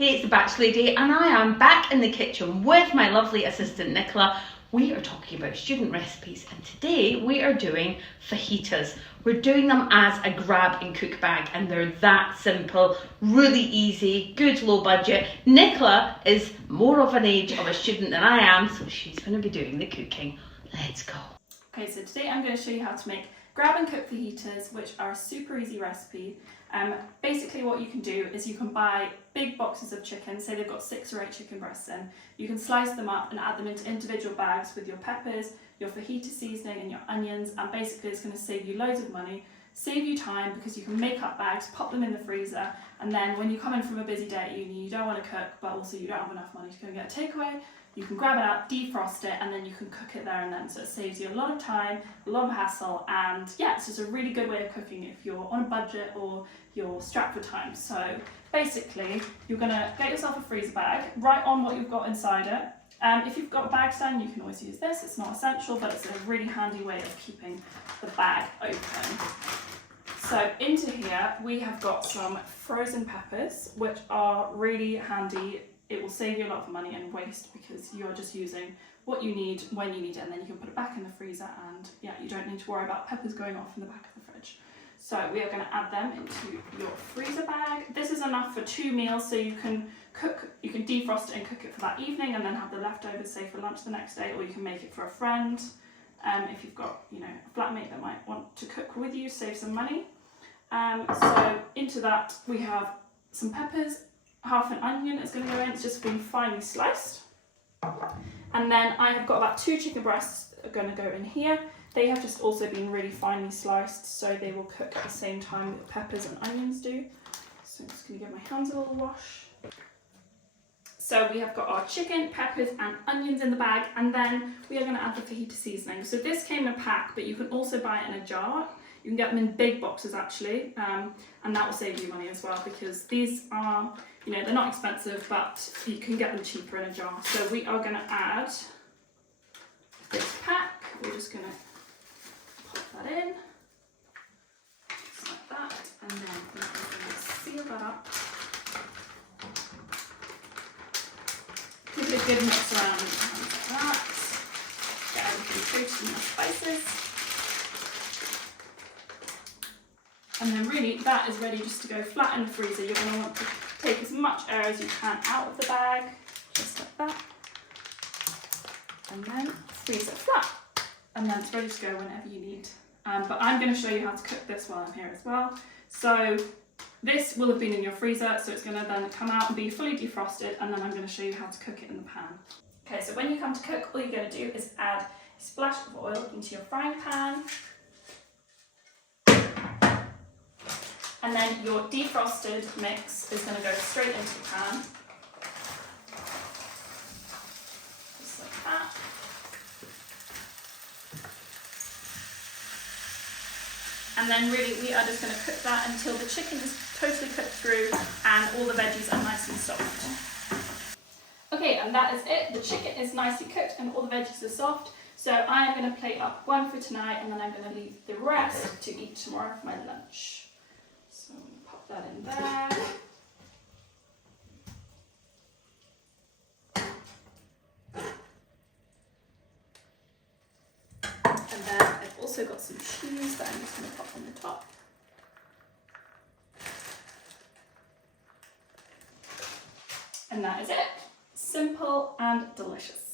Hey, it's the Batch Lady and I am back in the kitchen with my lovely assistant Nicola. We are talking about student recipes and today we are doing fajitas. We're doing them as a grab and cook bag and they're that simple, really easy, good low budget. Nicola is more of an age of a student than I am, so she's going to be doing the cooking. Let's go. Okay, so today I'm going to show you how to make grab and cook fajitas, which are a super easy recipe. Basically what you can do is you can buy big boxes of chicken, say they've got 6 or 8 chicken breasts in. You can slice them up and add them into individual bags with your peppers, your fajita seasoning and your onions, and basically it's going to save you loads of money, save you time because you can make up bags, pop them in the freezer, and then when you come in from a busy day at uni, you don't want to cook but also you don't have enough money to go and get a takeaway. You can grab it out, defrost it, and then you can cook it there and then. So it saves you a lot of time, a lot of hassle, and yeah, it's just a really good way of cooking if you're on a budget or you're strapped for time. So basically, you're gonna get yourself a freezer bag, write on what you've got inside it. If you've got a bag stand, you can always use this. It's not essential, but it's a really handy way of keeping the bag open. So into here, we have got some frozen peppers, which are really handy. It will save you a lot of money and waste because you're just using what you need when you need it, and then you can put it back in the freezer and yeah, you don't need to worry about peppers going off in the back of the fridge. So we are going to add them into your freezer bag. This is enough for 2 meals, so you can defrost it and cook it for that evening and then have the leftovers, say, for lunch the next day, or you can make it for a friend. If you've got, a flatmate that might want to cook with you, save some money. So into that we have some peppers, half an onion is going to go in, it's just been finely sliced. And then I have got about 2 chicken breasts that are going to go in here. They have just also been really finely sliced, so they will cook at the same time that peppers and onions do. So I'm just going to give my hands a little wash. So we have got our chicken, peppers and onions in the bag, and then we are going to add the fajita seasoning. So this came in a pack, but you can also buy it in a jar. You can get them in big boxes actually, and that will save you money as well because these are, they're not expensive, but you can get them cheaper in a jar. So we are going to add this pack. We're just going to pop that in, just like that, and then we're going to seal that up. Give it a good mix around like that. Get everything coated in the spices. And then really that is ready just to go flat in the freezer. You're going to want to take as much air as you can out of the bag, just like that. And then freeze it flat. And then it's ready to go whenever you need. But I'm going to show you how to cook this while I'm here as well. So this will have been in your freezer, so it's going to then come out and be fully defrosted, and then I'm going to show you how to cook it in the pan. Okay, so when you come to cook, all you're going to do is add a splash of oil into your frying pan. And then your defrosted mix is going to go straight into the pan. Just like that. And then really we are just going to cook that until the chicken is totally cooked through and all the veggies are nice and soft. Okay, and that is it. The chicken is nicely cooked and all the veggies are soft. So I am going to plate up 1 for tonight and then I'm going to leave the rest to eat tomorrow for my lunch. So I'm going to pop that in there. And then I've also got some cheese that I'm just going to pop on the top. And that is it. Simple and delicious.